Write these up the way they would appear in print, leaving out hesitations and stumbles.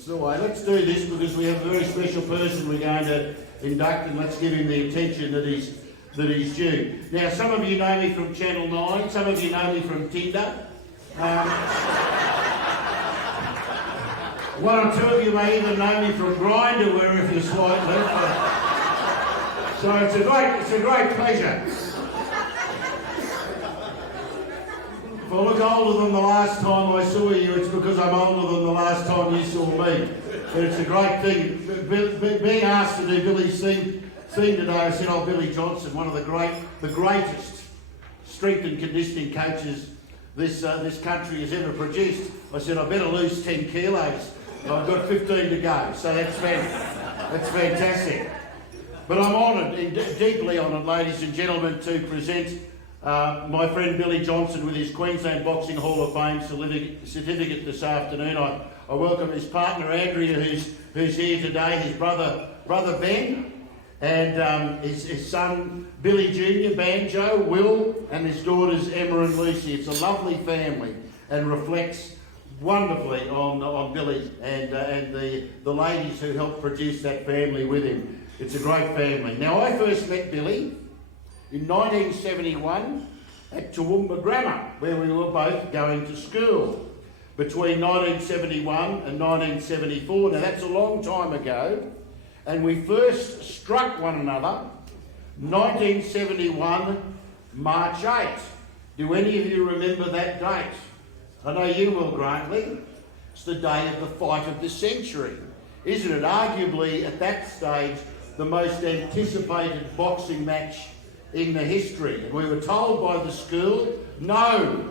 That's the way. Let's do this because we have a very special person we're going to induct, and let's give him the attention that he's due. Now, some of you know me from Channel 9, some of you know me from Tinder. One or two of you may even know me from Grindr, where if you swipe left. So it's a great pleasure. If I look older than the last time I saw you, it's because I'm older than the last time you saw me. But it's a great thing. Being asked to do Billy's theme today, I said, oh, Billy Johnstone, one of the greatest strength and conditioning coaches this country has ever produced. I said, I better lose 10 kilos. I've got 15 to go, so that's fantastic. But I'm honoured, deeply honoured, ladies and gentlemen, to present my friend Billy Johnstone with his Queensland Boxing Hall of Fame certificate this afternoon. I welcome his partner Andrea, who's here today, his brother Ben, and his son Billy Jr., Banjo, Will, and his daughters Emma and Lucy. It's a lovely family and reflects wonderfully on Billy and the ladies who helped produce that family with him. It's a great family. Now, I first met Billy in 1971 at Toowoomba Grammar, where we were both going to school. Between 1971 and 1974, now that's a long time ago, and we first struck one another 1971, March 8. Do any of you remember that date? I know you will, Grantley. It's the day of the fight of the century. Isn't it? Arguably, at that stage, the most anticipated boxing match in the history. And we were told by the school, no,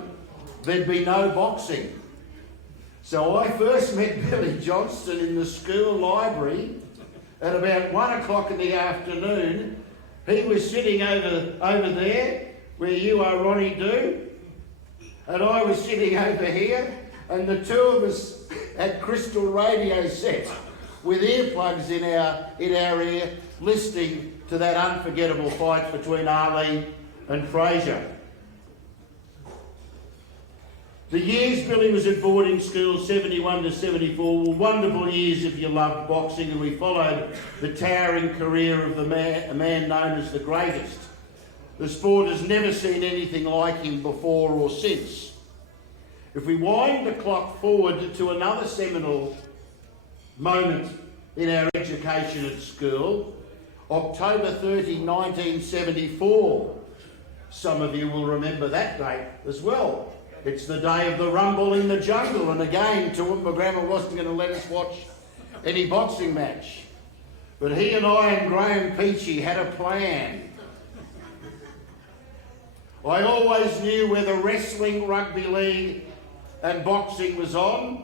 there'd be no boxing. So I first met Billy Johnstone in the school library at about 1 o'clock in the afternoon. He was sitting over there, where you are, Ronnie Do, and I was sitting over here, and the two of us had crystal radio sets with earplugs in our ear, listening to that unforgettable fight between Ali and Fraser. The years Billy was at boarding school, 71 to 74, were wonderful years if you loved boxing, and we followed the towering career of a man known as the greatest. The sport has never seen anything like him before or since. If we wind the clock forward to another seminal moment in our education at school, October 30, 1974. Some of you will remember that date as well. It's the day of the rumble in the jungle, and again, Toowoomba Grammar wasn't going to let us watch any boxing match. But he and I and Graham Peachy had a plan. I always knew whether wrestling, rugby league and boxing was on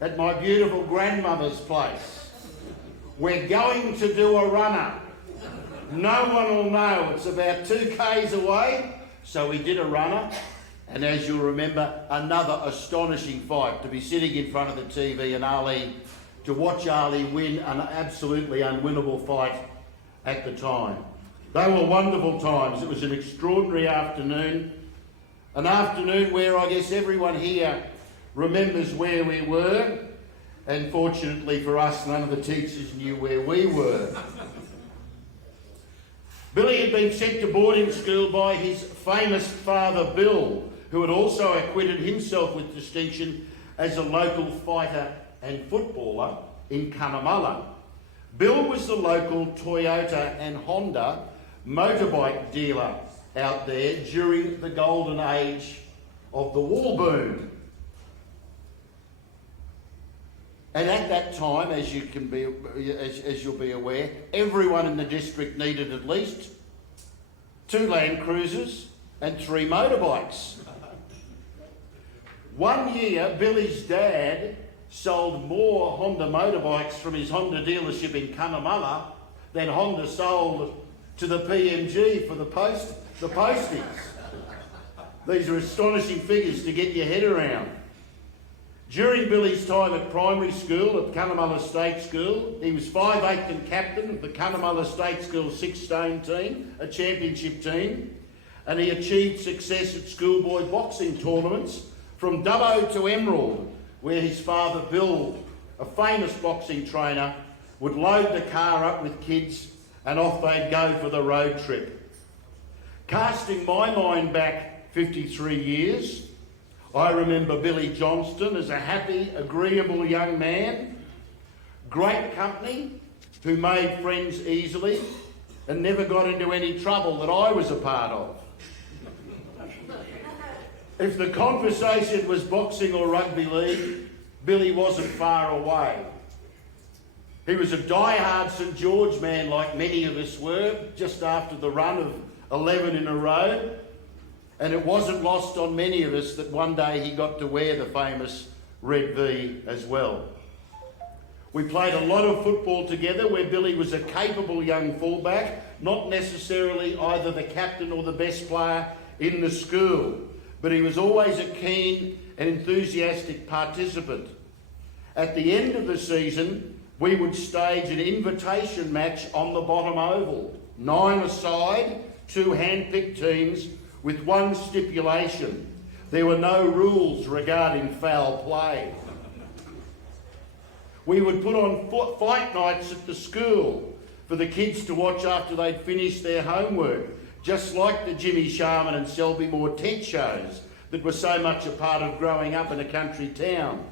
at my beautiful grandmother's place. We're going to do a runner. No one will know. It's about 2 k's away. So we did a runner. And as you'll remember, another astonishing fight, to be sitting in front of the TV and Ali, to watch Ali win an absolutely unwinnable fight at the time. They were wonderful times. It was an extraordinary afternoon. An afternoon where I guess everyone here remembers where we were. And fortunately for us, none of the teachers knew where we were. Billy had been sent to boarding school by his famous father, Bill, who had also acquitted himself with distinction as a local fighter and footballer in Cunnamulla. Bill was the local Toyota and Honda motorbike dealer out there during the golden age of the war boom. And at that time, as you'll be aware, everyone in the district needed at least 2 Land Cruisers and 3 motorbikes. One year, Billy's dad sold more Honda motorbikes from his Honda dealership in Cunnamulla than Honda sold to the PMG for the posties. These are astonishing figures to get your head around. During Billy's time at primary school at Cunnamulla State School, he was 5'8" and captain of the Cunnamulla State School 6-stone team, a championship team, and he achieved success at schoolboy boxing tournaments from Dubbo to Emerald, where his father Bill a famous boxing trainer, would load the car up with kids and off they'd go for the road trip. Casting my mind back 53 years, I remember Billy Johnstone as a happy, agreeable young man, great company, who made friends easily and never got into any trouble that I was a part of. If the conversation was boxing or rugby league, Billy wasn't far away. He was a die-hard St George man like many of us were, just after the run of 11 in a row, and it wasn't lost on many of us that one day he got to wear the famous red V as well. We played a lot of football together where Billy was a capable young fullback, not necessarily either the captain or the best player in the school, but he was always a keen and enthusiastic participant. At the end of the season, we would stage an invitation match on the bottom oval, 9 aside, 2 hand-picked teams with one stipulation. There were no rules regarding foul play. We would put on fight nights at the school for the kids to watch after they'd finished their homework, just like the Jimmy Sharman and Selby Moore tent shows that were so much a part of growing up in a country town.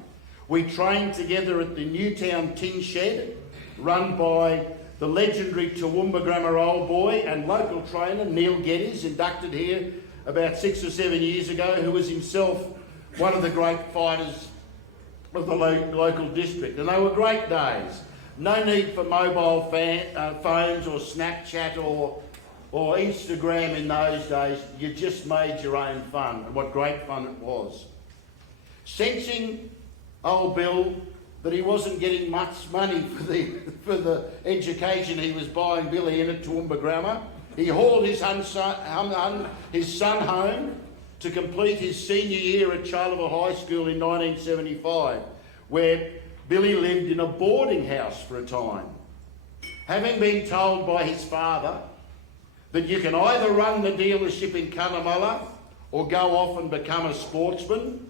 We trained together at the Newtown Tin Shed, run by the legendary Toowoomba Grammar Old Boy and local trainer Neil Geddes, inducted here about 6 or 7 years ago, who was himself one of the great fighters of the local district. And they were great days. No need for mobile phones or Snapchat or Instagram in those days. You just made your own fun, and what great fun it was. Sensing old Bill that he wasn't getting much money for the education he was buying Billy in at Toowoomba Grammar, he hauled his son home to complete his senior year at Charleville High School in 1975, where Billy lived in a boarding house for a time. Having been told by his father that you can either run the dealership in Cunnamulla or go off and become a sportsman,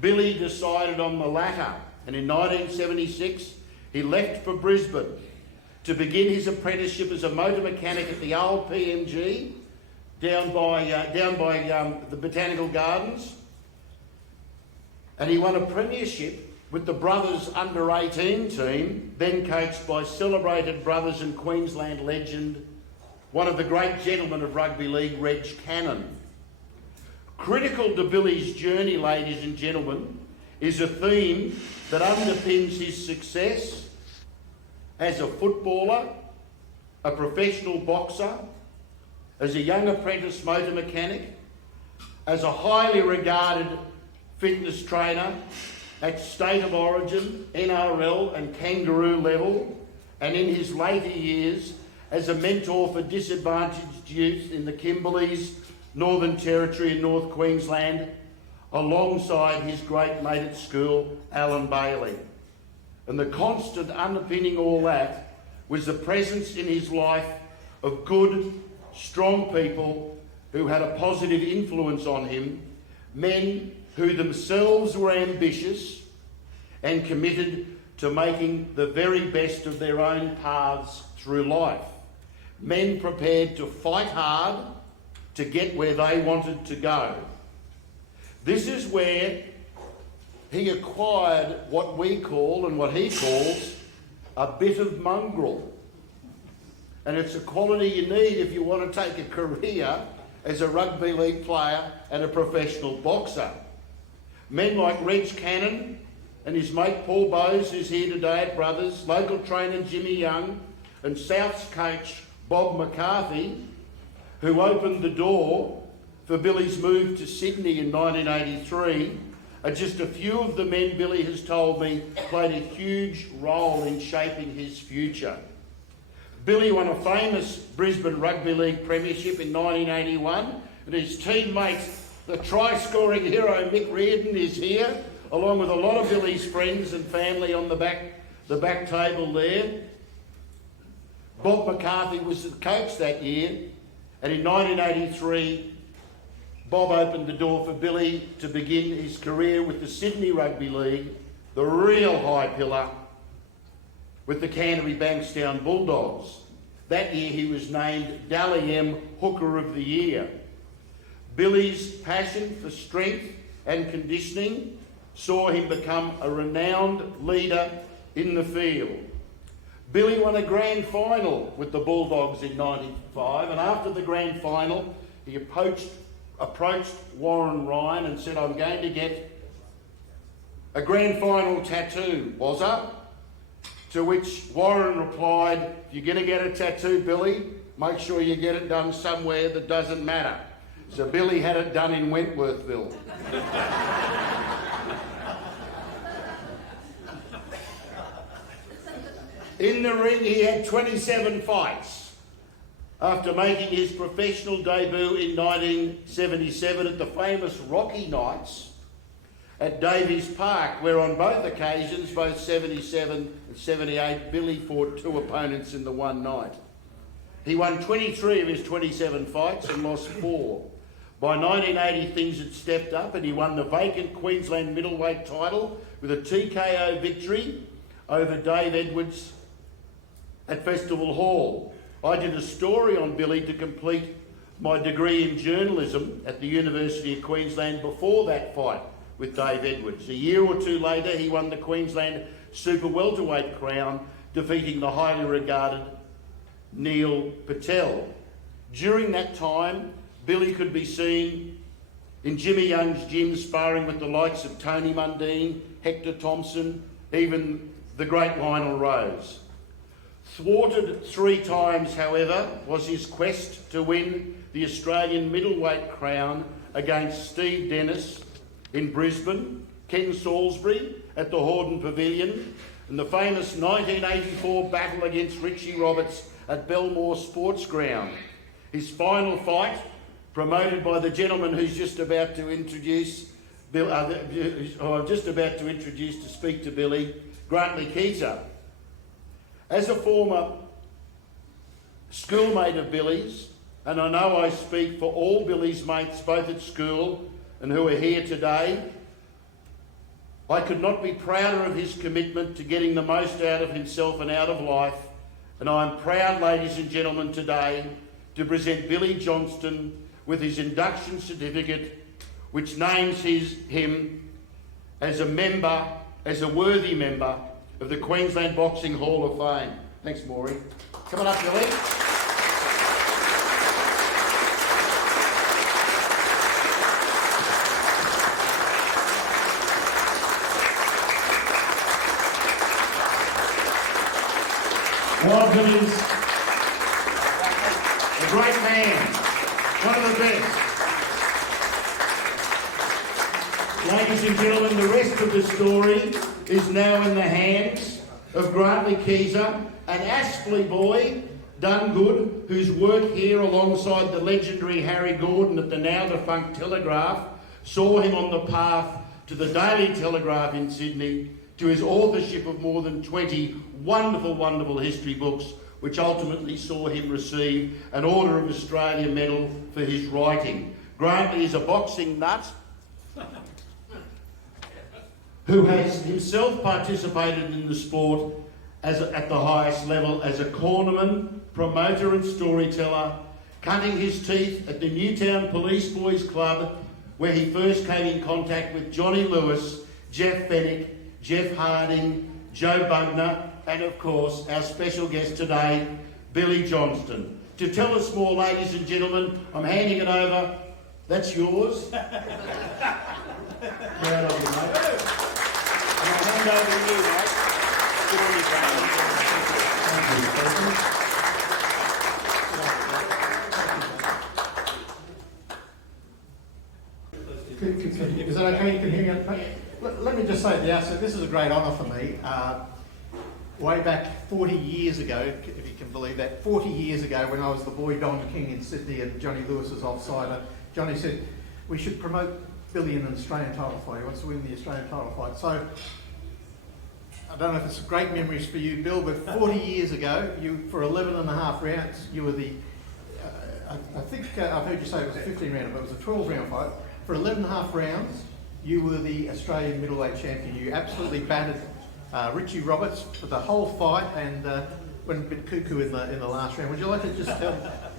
Billy decided on the latter, and in 1976 he left for Brisbane to begin his apprenticeship as a motor mechanic at the old PMG down by the Botanical Gardens, and he won a premiership with the Brothers under-18 team, then coached by celebrated Brothers and Queensland legend, one of the great gentlemen of rugby league, Reg Cannon. Critical to Billy's journey, ladies and gentlemen, is a theme that underpins his success as a footballer, a professional boxer, as a young apprentice motor mechanic, as a highly regarded fitness trainer at State of Origin, NRL and Kangaroo level, and in his later years as a mentor for disadvantaged youth in the Kimberleys, Northern Territory and North Queensland, alongside his great mate at school, Alan Bailey. And the constant underpinning all that was the presence in his life of good, strong people who had a positive influence on him, men who themselves were ambitious and committed to making the very best of their own paths through life. Men prepared to fight hard to get where they wanted to go. This is where he acquired what we call, and what he calls, a bit of mongrel. And it's a quality you need if you want to take a career as a rugby league player and a professional boxer. Men like Reg Cannon and his mate Paul Bowes, who's here today at Brothers, local trainer Jimmy Young, and South's coach Bob McCarthy, who opened the door for Billy's move to Sydney in 1983, are just a few of the men Billy has told me played a huge role in shaping his future. Billy won a famous Brisbane Rugby League Premiership in 1981, and his teammate, the try-scoring hero Mick Reardon, is here, along with a lot of Billy's friends and family on the back table there. Bob McCarthy was the coach that year, and in 1983, Bob opened the door for Billy to begin his career with the Sydney Rugby League, the real high pillar with the Canterbury Bankstown Bulldogs. That year he was named Dally M Hooker of the Year. Billy's passion for strength and conditioning saw him become a renowned leader in the field. Billy won a grand final with the Bulldogs in '95, and after the grand final he approached Warren Ryan and said, "I'm going to get a grand final tattoo, was I?" To which Warren replied, "If you're going to get a tattoo, Billy, make sure you get it done somewhere that doesn't matter." So Billy had it done in Wentworthville. In the ring, he had 27 fights after making his professional debut in 1977 at the famous Rocky Nights at Davies Park, where on both occasions, both 77 and 78, Billy fought 2 opponents in the one night. He won 23 of his 27 fights and lost 4. By 1980, things had stepped up and he won the vacant Queensland Middleweight title with a TKO victory over Dave Edwards at Festival Hall. I did a story on Billy to complete my degree in journalism at the University of Queensland before that fight with Dave Edwards. A year or 2 later, he won the Queensland Super Welterweight crown, defeating the highly regarded Neil Patel. During that time, Billy could be seen in Jimmy Young's gym sparring with the likes of Tony Mundine, Hector Thompson, even the great Lionel Rose. Thwarted 3 times, however, was his quest to win the Australian middleweight crown against Steve Dennis in Brisbane, Ken Salisbury at the Hordern Pavilion, and the famous 1984 battle against Richie Roberts at Belmore Sports Ground. His final fight, promoted by the gentleman who's just about to introduce to speak to Billy, Grantley Keezer. As a former schoolmate of Billy's, and I know I speak for all Billy's mates both at school and who are here today, I could not be prouder of his commitment to getting the most out of himself and out of life, and I am proud, ladies and gentlemen, today to present Billy Johnstone with his induction certificate, which names him as a worthy member of the Queensland Boxing Hall of Fame. Thanks, Maury. Come on up, Billy. Well, Billy's a great man, one of the best. Ladies and gentlemen, the rest of the story is now in the hands of Grantley Keezer, an Aspley boy, done good, whose work here alongside the legendary Harry Gordon at the now defunct Telegraph saw him on the path to the Daily Telegraph in Sydney, to his authorship of more than 20 wonderful, wonderful history books, which ultimately saw him receive an Order of Australia medal for his writing. Grantley is a boxing nut who has himself participated in the sport at the highest level as a cornerman, promoter and storyteller, cutting his teeth at the Newtown Police Boys Club, where he first came in contact with Johnny Lewis, Jeff Fennick, Jeff Harding, Joe Bugner, and of course our special guest today, Billy Johnstone. To tell us more, ladies and gentlemen, I'm handing it over. That's yours. Proud of you, mate. And I'll hand over to you, mate. Good on you, Grantley. Thank you. Is that okay? You can hear me? Let me just say at the outset, this is a great honour for me. Way back 40 years ago, if you can believe that, 40 years ago when I was the boy Don King in Sydney and Johnny Lewis was offside, Johnny said, we should promote Billy in an Australian title fight. He wants to win the Australian title fight. So, I don't know if it's great memories for you, Bill, but 40 years ago, for 11 and a half rounds, you were the, I think I've heard you say it was a 15 round, but it was a 12 round fight. For 11 and a half rounds, you were the Australian middleweight champion. You absolutely battered Richie Roberts for the whole fight and went a bit cuckoo in the last round. Would you like to just tell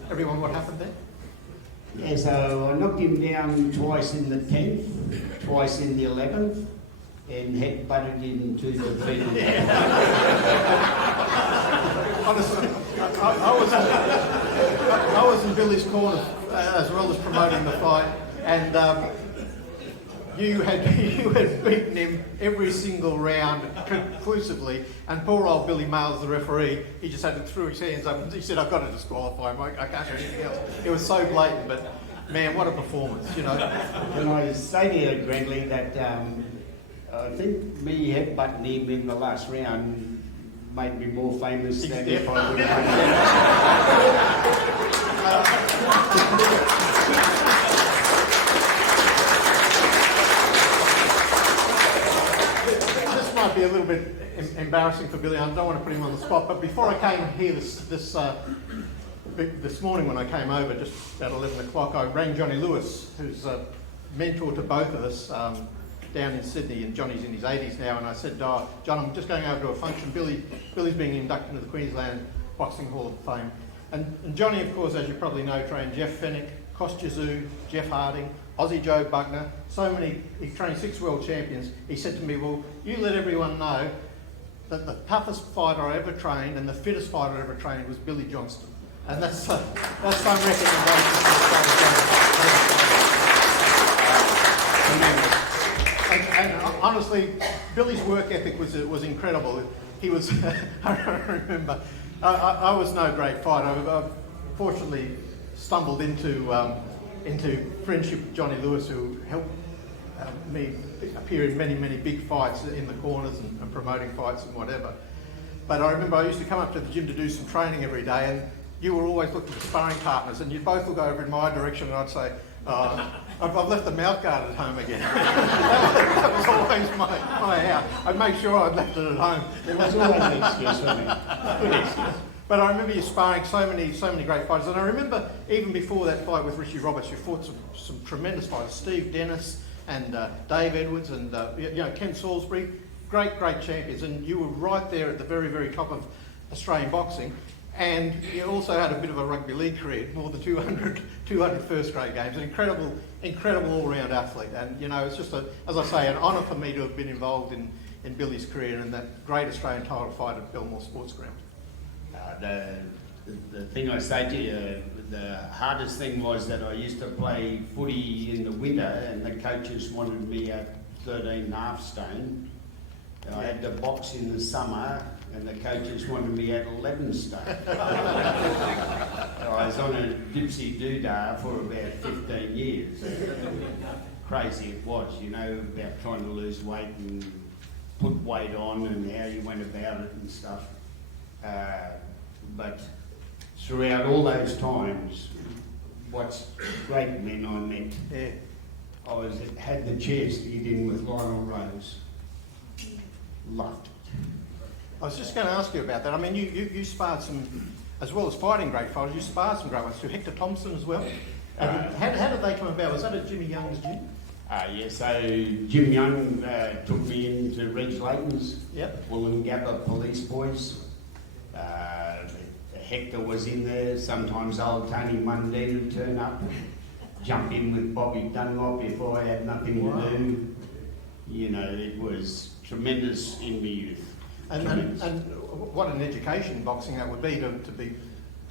everyone what happened there? Yeah, so I knocked him down twice in the 10th, twice in the 11th, and head butted into the feet. Honestly, I was in Billy's corner as well as promoting the fight, and you had beaten him every single round conclusively, and poor old Billy Miles, the referee, he just threw his hands up and he said, "I've got to disqualify him. I can't do anything else." It was so blatant, but man, what a performance, you know. Can I say to you, Grantley, that I think me headbutting him in the last round made me more famous than if I would have This might be a little bit embarrassing for Billy. I don't want to put him on the spot, but before I came here this morning when I came over, just about 11 o'clock, I rang Johnny Lewis, who's a mentor to both of us down in Sydney, and Johnny's in his 80s now, and I said, "John, I'm just going over to a function. Billy's being inducted into the Queensland Boxing Hall of Fame." And Johnny, of course, as you probably know, trained Jeff Fennick, Kostya Tszyu, Jeff Harding, Aussie Joe Bugner, so many. He trained 6 world champions. He said to me, "Well, you let everyone know that the toughest fighter I ever trained and the fittest fighter I ever trained was Billy Johnstone." And that's some recommendation. And honestly, Billy's work ethic was incredible. He was, I remember, I was no great fighter. I fortunately stumbled into friendship with Johnny Lewis, who helped me appear in many, many big fights in the corners and promoting fights and whatever. But I remember I used to come up to the gym to do some training every day, and you were always looking for sparring partners, and you'd both look over in my direction, and I'd say, I've left the mouth guard at home again." That was always my out. I'd make sure I'd left it at home. There was always an excuse for me. Good excuse. But I remember you sparring so many great fighters, and I remember even before that fight with Richie Roberts, you fought some tremendous fighters, Steve Dennis and Dave Edwards and Ken Salisbury, great champions, and you were right there at the very, very top of Australian boxing. And you also had a bit of a rugby league career, more than 200 first grade games, an incredible all-round athlete. And it's just as I say, an honour for me to have been involved in Billy's career and in that great Australian title fight at Belmore Sports Ground. The thing I say to you, the hardest thing was that I used to play footy in the winter, and the coaches wanted me at 13.5 stone. I had to box in the summer, and the coaches wanted me at 11 stone. I was on a gypsy doodah for about 15 years. Crazy it was, about trying to lose weight and put weight on and how you went about it and stuff. But throughout all those times, what's great men I met, I had the chance to get in with Lionel Rose. Loved it. I was just going to ask you about that. I mean, you sparred some, as well as fighting great fighters, you sparred some great ones too. Hector Thompson as well. How did they come about? Was that at Jimmy Young's gym? Yeah, so Jim Young took me into Reg Layton's, Wollongabba Police Boys. Hector was in there. Sometimes old Tony Mundine would turn up, jump in with Bobby Dunlop if I had nothing to do. It was tremendous in my youth. And what an education boxing that would be to be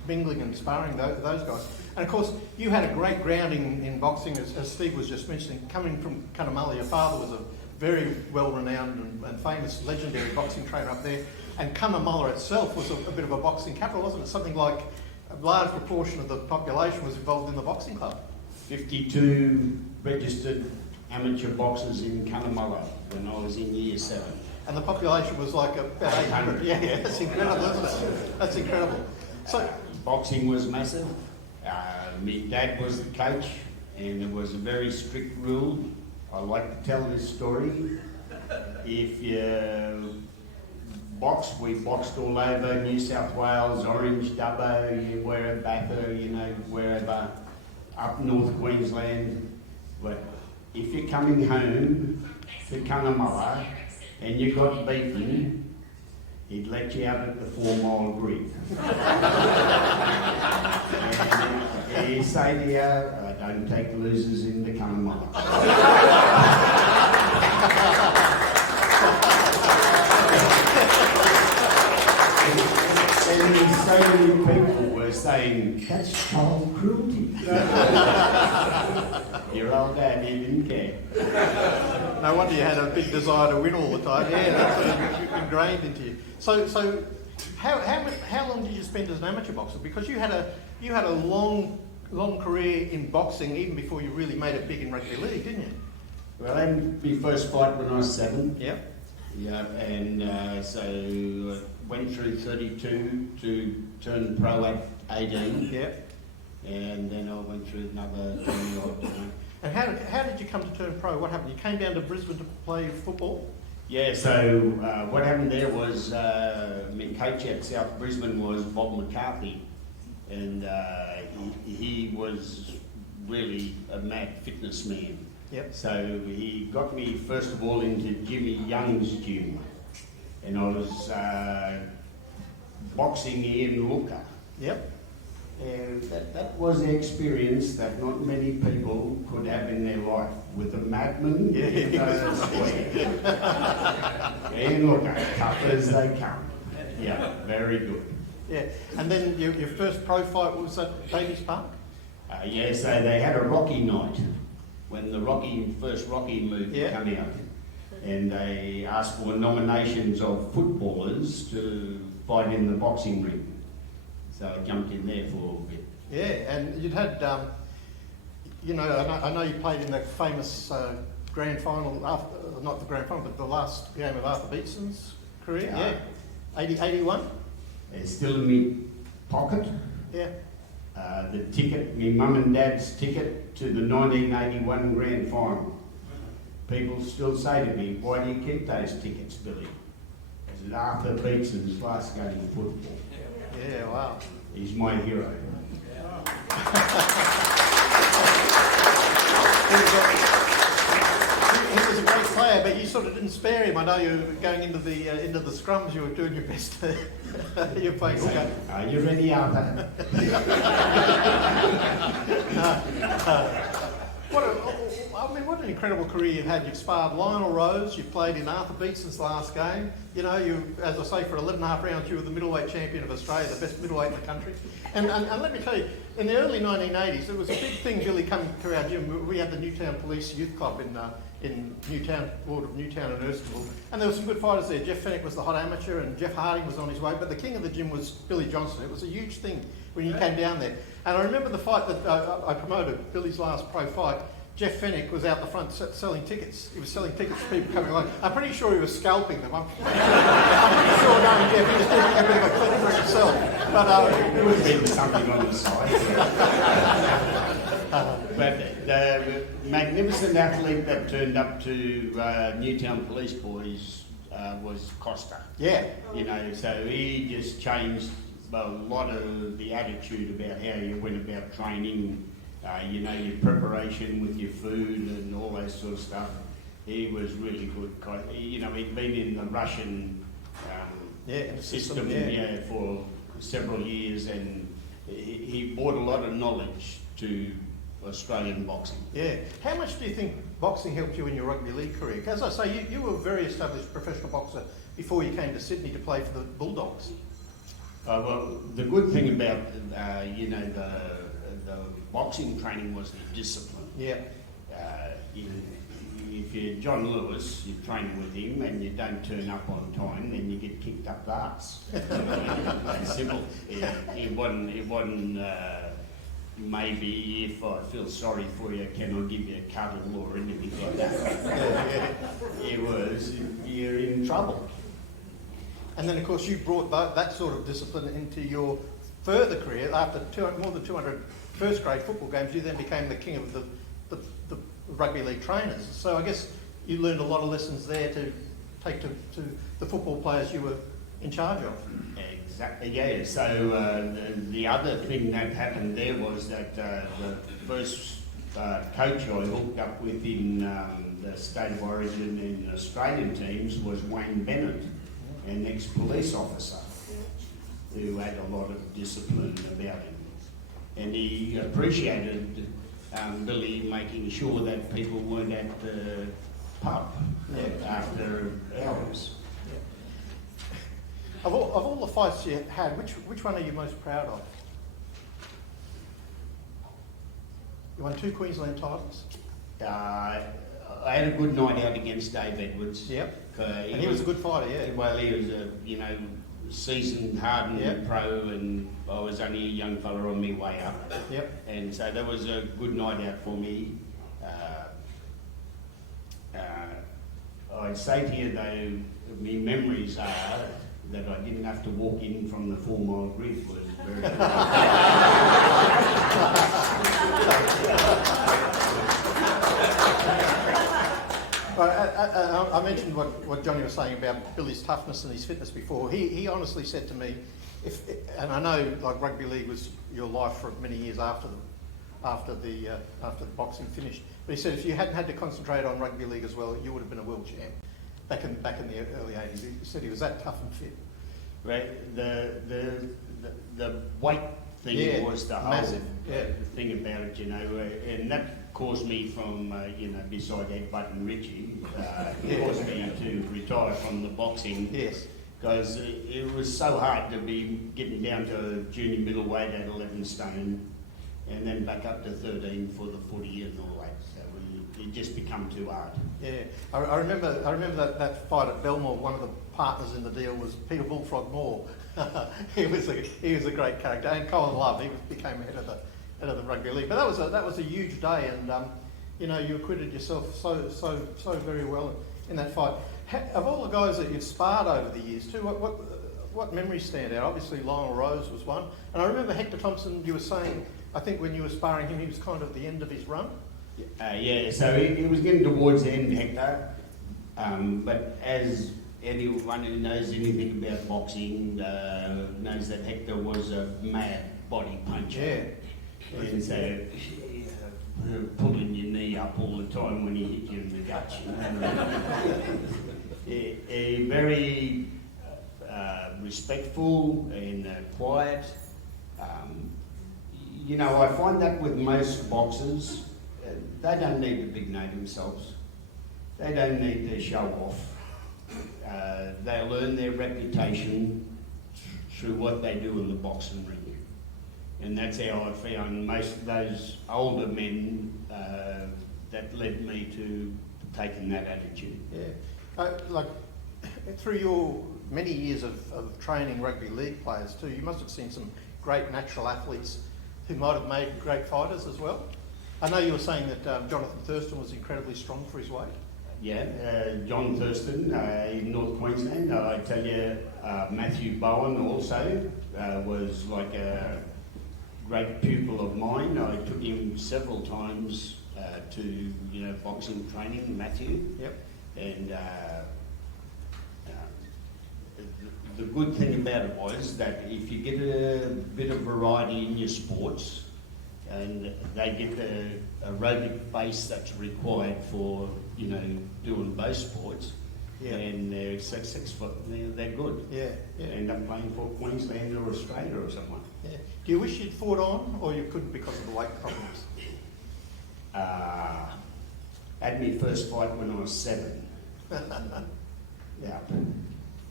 mingling and sparring those guys. And of course, you had a great grounding in boxing, as Steve was just mentioning, coming from Cunnamulla. Your father was a very well-renowned and famous, legendary boxing trainer up there. And Cunnamulla itself was a bit of a boxing capital, wasn't it? Something like a large proportion of the population was involved in the boxing club. 52 registered amateur boxers in Cunnamulla when I was in year 7. And the population was like about 800. Yeah, that's incredible, isn't it? That's incredible. So boxing was massive. My dad was the coach, and there was a very strict rule. I like to tell this story. If you boxed, we boxed all over New South Wales, Orange, Dubbo, Werribee, wherever, up North Queensland. But if you're coming home to Cunnamulla, and you got beaten, he'd let you out at the 4 Mile Grid. And he'd say to you, don't take losers in the coming miles. And so many people were saying, that's child cruelty. Your old dad, he didn't care. No wonder you had a big desire to win all the time. Yeah, that's ingrained into you. So how long did you spend as an amateur boxer? Because you had a long career in boxing even before you really made it big in rugby league, didn't you? Well, I had my first fight when I was 7. Yep. Yeah, and so went through 32 to turn pro at 18. Yep. And then I went through another 20 odd. And how did you come to turn pro? What happened? You came down to Brisbane to play football? Yeah, so what happened there was my coach at South Brisbane was Bob McCarthy, and he was really a mad fitness man. Yep. So he got me first of all into Jimmy Young's gym, and I was boxing Ian Looker. Yep. And that was an experience that not many people could have in their life, with a madman in those square. And look, tough as they come. Yeah, very good. Yeah, and then your first pro fight was at Davies Park? Yeah, so they had a Rocky night when the first Rocky movie came out, and they asked for nominations of footballers to fight in the boxing ring. So I jumped in there for a little bit. Yeah, and you'd had, I know you played in the famous grand final, not the grand final, but the last game of Arthur Beetson's career. Yeah. 81? It's still in my pocket. Yeah. The ticket, my mum and dad's ticket to the 1981 grand final. People still say to me, why do you keep those tickets, Billy? I said, Arthur Beetson's last game of football. Yeah, wow. He's my hero. He was a great player, but you sort of didn't spare him. I know you were going into the scrums. You were doing your best. You're playing. Okay. Are you ready, Arthur? What an incredible career you've had. You've sparred Lionel Rose, you've played in Arthur Beetson's last game. You know, as I say, for 11.5 rounds, you were the middleweight champion of Australia, the best middleweight in the country. And let me tell you, in the early 1980s, it was a big thing, Billy, coming to our gym. We had the Newtown Police Youth Club in Newtown, ward of Newtown and Erskineville. And there were some good fighters there. Jeff Fennick was the hot amateur and Jeff Harding was on his way, but the king of the gym was Billy Johnstone. It was a huge thing when you came down there. And I remember the fight that I promoted, Billy's last pro fight. Jeff Fennick was out the front selling tickets. He was selling tickets to people coming along. I'm pretty sure he was scalping them. I'm pretty sure knowing Jeff, he was doing a bit of a clip for himself. But it would have been something on the side. But the magnificent athlete that turned up to Newtown Police Boys was Costa. Yeah. You know, so he just changed a lot of the attitude about how you went about training. Your preparation with your food and all that sort of stuff. He was really good. He'd been in the Russian system for several years, and he brought a lot of knowledge to Australian boxing. Yeah. How much do you think boxing helped you in your rugby league career? As I say, you were a very established professional boxer before you came to Sydney to play for the Bulldogs. Well, the good thing about the boxing training was the discipline. Yeah. If you're John Lewis, you're training with him and you don't turn up on time, then you get kicked up the arse. That's simple. It wasn't maybe if I feel sorry for you, can I give you a cuddle or anything like that. It was, you're in trouble. And then, of course, you brought that sort of discipline into your further career. After more than 200 first grade football games, you then became the king of the rugby league trainers. So I guess you learned a lot of lessons there to take to the football players you were in charge of. Exactly, yeah. So the other thing that happened there was that the first coach I hooked up with in the state of origin and Australian teams was Wayne Bennett, an ex-police officer who had a lot of discipline about him. And he appreciated Billy making sure that people weren't at the pub after hours. Of all the fights you had, which one are you most proud of? You won 2 Queensland titles. I had a good night out against Dave Edwards. Yep. And he was a good fighter, yeah. Well, he was a seasoned, hardened pro, and I was only a young fella on my way up. Yep. And so that was a good night out for me. I'd say to you though, my memories are that I didn't have to walk in from the 4 mile grid was very good. I mentioned what Johnny was saying about Billy's toughness and his fitness before. He honestly said to me, and I know like rugby league was your life for many years after the boxing finished. But he said if you hadn't had to concentrate on rugby league as well, you would have been a world champ back in the early 80s. He said he was that tough and fit. Right, the weight thing was the massive whole thing about it, and that caused me from, beside Ed Butt and Richie, caused me to retire from the boxing. Yes. Because it was so hard to be getting down to junior middleweight at 11 stone and then back up to 13 for the footy and all that. So it just become too hard. Yeah, I remember that fight at Belmore. One of the partners in the deal was Peter Bullfrog Moore. he was a great character, and Colin Love. He became head of the rugby league. But that was a huge day, and you acquitted yourself so very well in that fight. Of all the guys that you've sparred over the years too, what memories stand out? Obviously Lionel Rose was one, and I remember Hector Thompson. You were saying, I think when you were sparring him, he was kind of at the end of his run. So he was getting towards the end, Hector. But as anyone who knows anything about boxing knows that Hector was a mad body puncher. Yeah. And so pulling your knee up all the time when he hit you in the guts. Very respectful and quiet. I find that with most boxers, they don't need to big name themselves. They don't need to show off. They'll earn their reputation through what they do in the boxing ring. And that's how I found most of those older men that led me to taking that attitude. Yeah. Through your many years of training rugby league players too, you must have seen some great natural athletes who might have made great fighters as well. I know you were saying that Jonathan Thurston was incredibly strong for his weight. Yeah, John Thurston in North Queensland. I tell you, Matthew Bowen also was like a great pupil of mine. I took him several times to boxing training, Matthew. Yep. And the good thing about it was that if you get a bit of variety in your sports, and they get the aerobic base that's required for doing both sports, and they're successful, they're good. Yeah. They end up playing for Queensland or Australia or someone. Yeah. Do you wish you'd fought on, or you couldn't because of the weight problems? Had my first fight when I was 7. Yeah.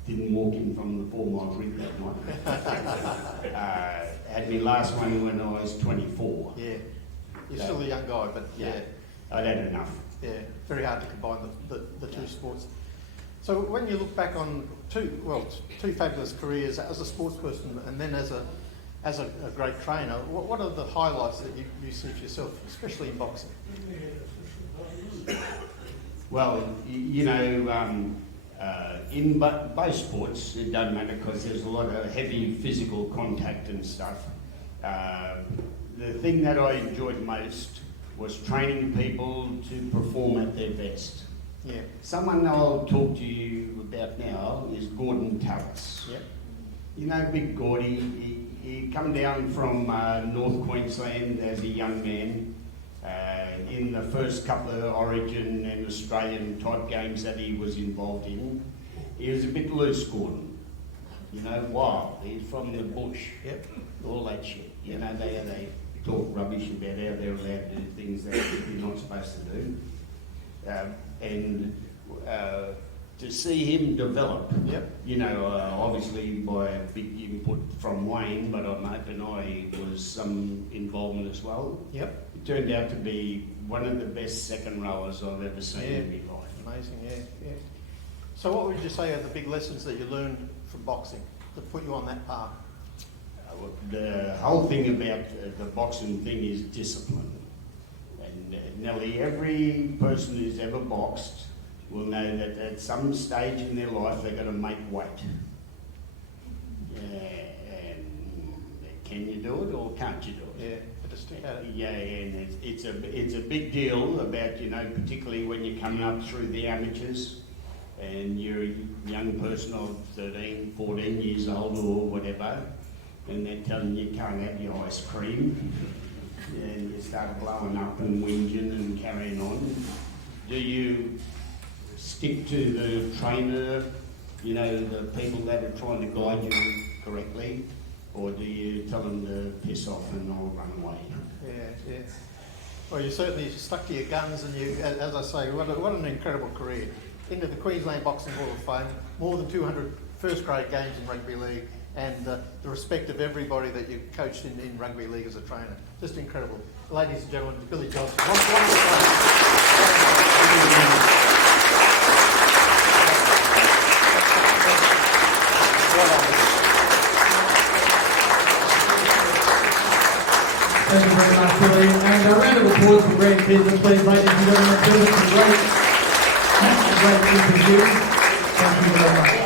Didn't walk in from the 4 mile grid that night. Had my last one when I was 24. Yeah. You're still a young guy, but yeah. I'd had enough. Yeah, very hard to combine the two sports. So when you look back on two fabulous careers as a sports person and then as a great trainer, what are the highlights that you see for yourself, especially in boxing? Well, in both sports, it doesn't matter because there's a lot of heavy physical contact and stuff. The thing that I enjoyed most was training people to perform at their best. Yeah. Someone I'll talk to you about now is Gordon Tallis. Yep. Big Gordy, he come down from North Queensland as a young man, In the first couple of Origin and Australian type games that he was involved in, he was a bit loose, Gordon. You know, wild. He's from the bush. Yep. All that shit. You know, they talk rubbish about how they're allowed to do things that they're not supposed to do. To see him develop, Yep. you know, obviously by a big input from Wayne, but I'm hoping I was some involvement as well. Yep. It turned out to be one of the best second rowers I've ever seen in my life. Amazing, yeah. So what would you say are the big lessons that you learned from boxing that put you on that path? The whole thing about the boxing thing is discipline. And nearly every person who's ever boxed will know that at some stage in their life they're going to make weight. And can you do it or can't you do it? Yeah, just stick at it. Yeah, and it's a big deal about, you know, particularly when you're coming up through the amateurs and you're a young person of 13, 14 years old or whatever, and they're telling you can't have your ice cream, and you start blowing up and whinging and carrying on. Do you stick to the trainer, you know, the people that are trying to guide you correctly, or do you tell them to piss off and I'll run away? Yeah. Well, you certainly stuck to your guns, and you, as I say, what an incredible career. Into the Queensland Boxing Hall of Fame, more than 200 first-grade games in rugby league, and the respect of everybody that you coached in rugby league as a trainer. Just incredible. Ladies and gentlemen, Billy Johnstone. Thank you very much, Billy. And a round of applause for Greg Pearson, please, ladies and gentlemen. Billy, great interview. Thank you very much.